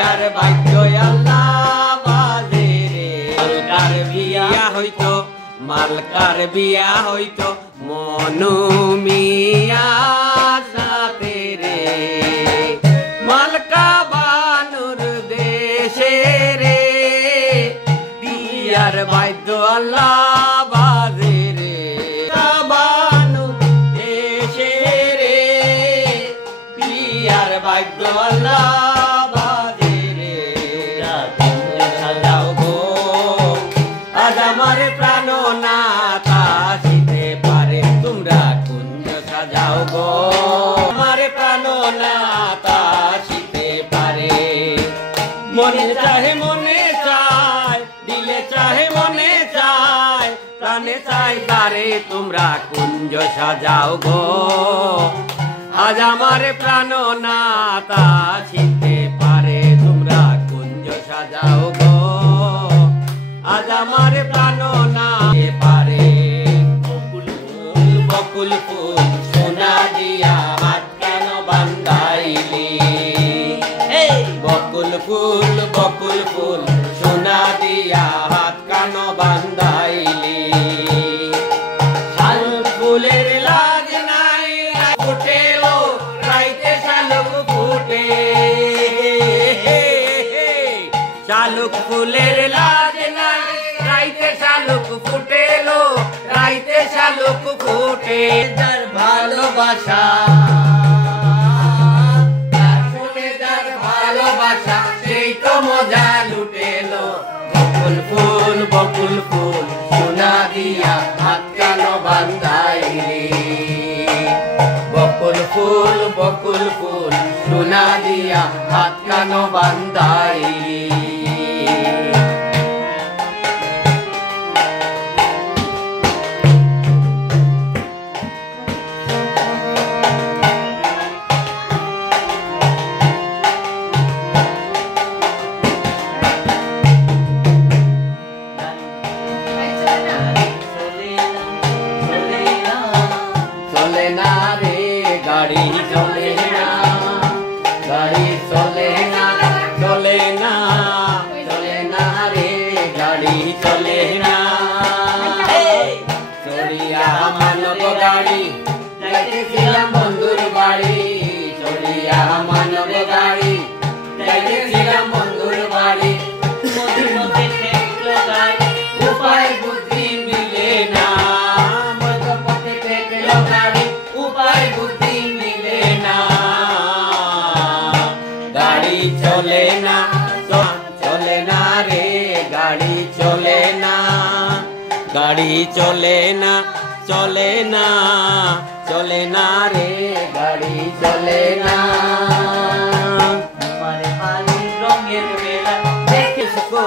বিয়ার বাদ্য আল্লাহ বাজে রে মালকার বিয়া হইতো মালকার বিয়া হইতো মনু মিয়া সাথে রে মালকা বানুর দেশে রে বিয়ার বাদ্য আল্লাহ বাজে রে বানুর দেশে রে বিয়ার বাদ্য আল্লাহ বাজে রে সাজাও গো আজ আমার প্রাণ নাথ আসিতে পারে তোমরা কুঞ্জ সাজাও গো আমার প্রাণ নাথ আসিতে পারে মনে চাহে মনে চায় দিলে চাহে মনে চায় প্রাণে চাই তারে তোমরা কুঞ্জ সাজাও গো আজ আমার প্রাণ নাথ আসিতে পারে তোমরা কুঞ্জ সাজাও গো আজ আমার প্রাণ নাথ পারে বকুল ফুল সোনা দিয়া হাত কেন বান্ধাইলি বকুল ফুল সোনা দিয়া হাত কেন বান্ধাইলি শাল ফুলের লাজ নাই ফুটেলো রাইতে শালুক ফুটে শালুক ফুলের লাজ নাই রাইতে শালুক ফুটেলো রাইতে শালুক ফুটে যার ভালোবাসা শুনে যার ভালোবাসা সেই তো মজা লুটেলো বকুল ফুল সোনা দিয়া হাত কেন বান্ধাইলি বকুল ফুল সোনা দিয়া হাত কেন বান্ধাইলি গাড়ি চলে না রে গাড়ি চলে না চড়িয়া মানব গাড়ি যাইতেছিলাম বন্ধুর বাড়ি চড়িয়া মানব গাড়ি যাইতেছিলাম বন্ধুর বাড়ি উপায় বুদ্ধি মিলে না পথে ঠেকলো গাড়ি উপায় বুদ্ধি মিলে না গাড়ি চলে না রে গাড়ি চলে না রে গাড়ি চলে না রঙের মেলা দেখেছো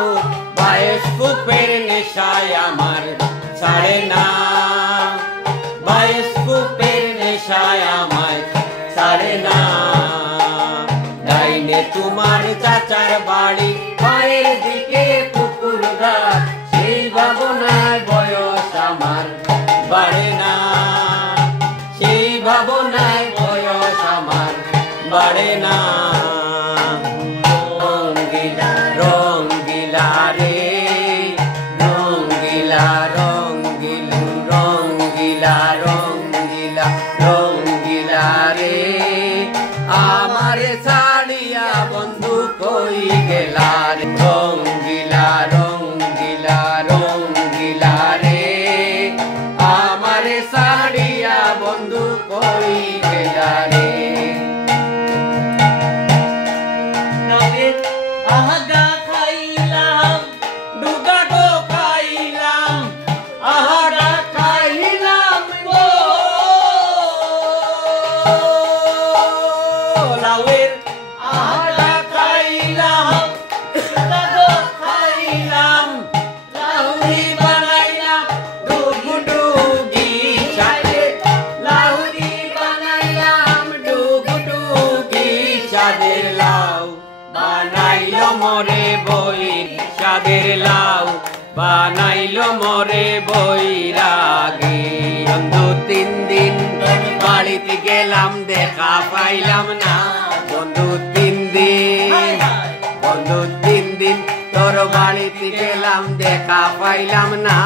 বায়োস্কোপের নেশায় আমার ছাড়ে না বায়োস্কোপের নেশায় আমার ছাড়ে না ডাইনে তোমার চাচার বাড়ি পায়ের দিকে পুকুর ঘাট সেই ভাবনায় বয়স আমার বাড়ে না সেই ভাবনায় বয়স আমার বাড়ে না রঙ্গিলা রে রঙ্গিলা রে আমার ছাড়িয়া বন্ধু কই গেলা রে রঙ্গিলা রে আমার ছাড়িয়া বন্ধু কই গেলা রে আহা খাইলাম ডুগা গো খাইলাম আহারা খাইলাম গো লাউয়ের আহারা খাইলাম ডুগা গো খাইলাম লাউরি বানাইলাম ডুগডুগি সাথে লাউরি বানাইলাম ডুগডুগি সাদের লাউ বানাইলো মরে বই সাদের লাউ বানাইলো মরে বৈরাগী বন্ধু 3 দিন বাড়িতে গেলাম দেখা পাইলাম না বন্ধু 3 দিন বন্ধু 3 দিন তোর বাড়িতে গেলাম দেখা পাইলাম না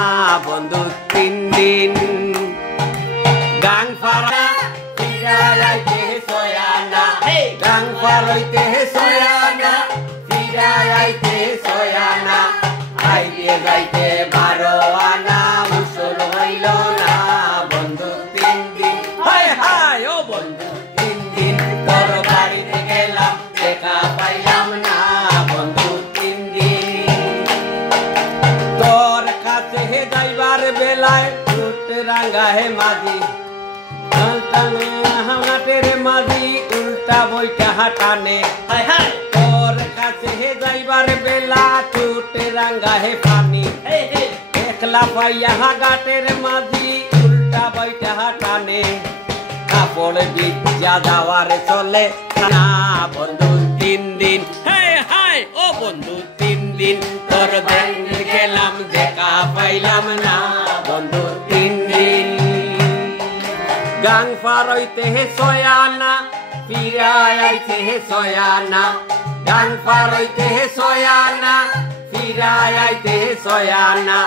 বন্ধু 3 দিন গাং ফারা ফিরা আইতে সয়ানা গাং ফারাইতে সয়ানা ফিরা আইতে সয়ানা আইতে যাইতে 12 আনা মুসল হইল না বন্ধু 3 দিন হায় হায় ও বন্ধু 3 দিন তোর বাড়িতে গেলাম দেখা পাইলাম না বন্ধু 3 দিন তোর কাছে যাইবার বেলায় টুট রাঙ্গা হে মাঝি হাওনাটের মাঝি উল্টা বইটা হাটানে হায় হায় তোর কাছে যাইবার বেলা টুট রাঙ্গা হে পানি একলা পাইয়া হাগাটের মাঝি উল্টা বইটা হাটানে কাপড় বিদ্যা যাওয়ার চলে না বন্ধু 3 দিন হায় হায় ও বন্ধু 3 দিন তোর ব্যাংক গেলাম দেখা পাইলাম না বন্ধু 3 দিন গাং ফারাইতে সয়ানা ফিরা আইতে সয়ানা গাং ফারাইতে সয়ানা ফিরা আইতে সয়ানা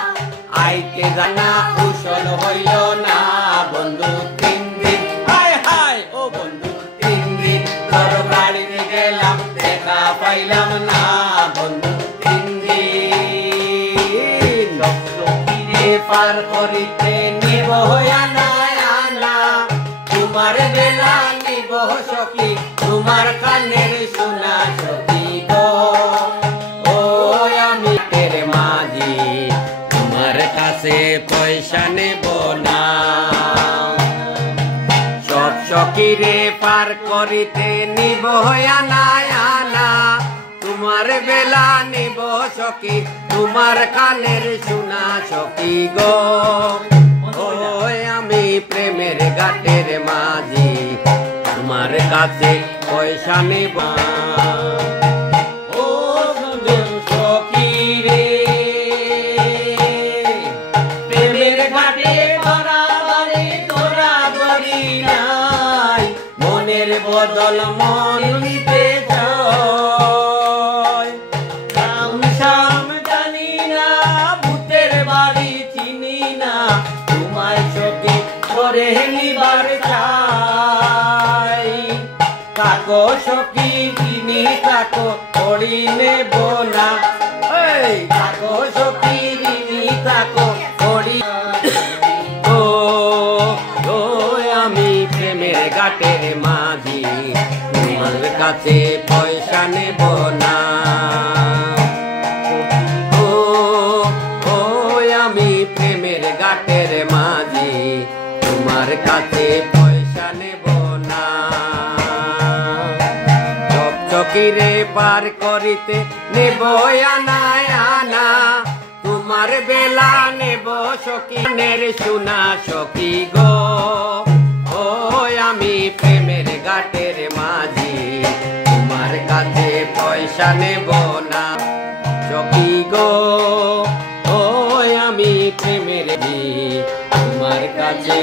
আইতে জানা কুশল হইল না বন্ধু 3 দিন হায় হায় ও বন্ধু 3 দিন তোর বাড়িতে গেলাম দেখা পাইলাম না বন্ধু 3 দিন সখীরে পার করিতে নিব আনা আনা তোমার বেলা নিব সখী তোমার কানের শোনা সখী গো ও আমি তেরে মাঝি তোমার কাছে পয়সা নেব না সব সখীরে পার করিতে নিব আনা আনা তোমার বেলা নিব সখী তোমার কানের শোনা সখী গো ও আমি প্রেমের ঘাটের মাঝি তোমার কাছে পয়সা নেব ও সখী রে প্রেমের ঘাটে বরাবরই তোরা বলি নাই মনের বদল মন নিতে চায় নাম শাম জানি না ভূতের বাড়ি চিনি না তোমায় সখী করে নিবার চাই কাকো সখী চিনি কাকো করি নেব না এই কাকো সখী চিনি কাকো করি ও ও আমি প্রেমের ঘাটের মাঝি তোমার কাছে পয়সা নেব না ও ও আমি প্রেমের ঘাটের মাঝি তোমার কাছে পয়সা নেব না চকিরে পার করিতে নেব আনা আনা তোমার বেলা নেব সখীনের শোনা সখী গো ও আমি প্রেমের ঘাটের মাঝি তোমার কাছে পয়সা নেব না সখী গো ও আমি প্রেমের তোমার কাছে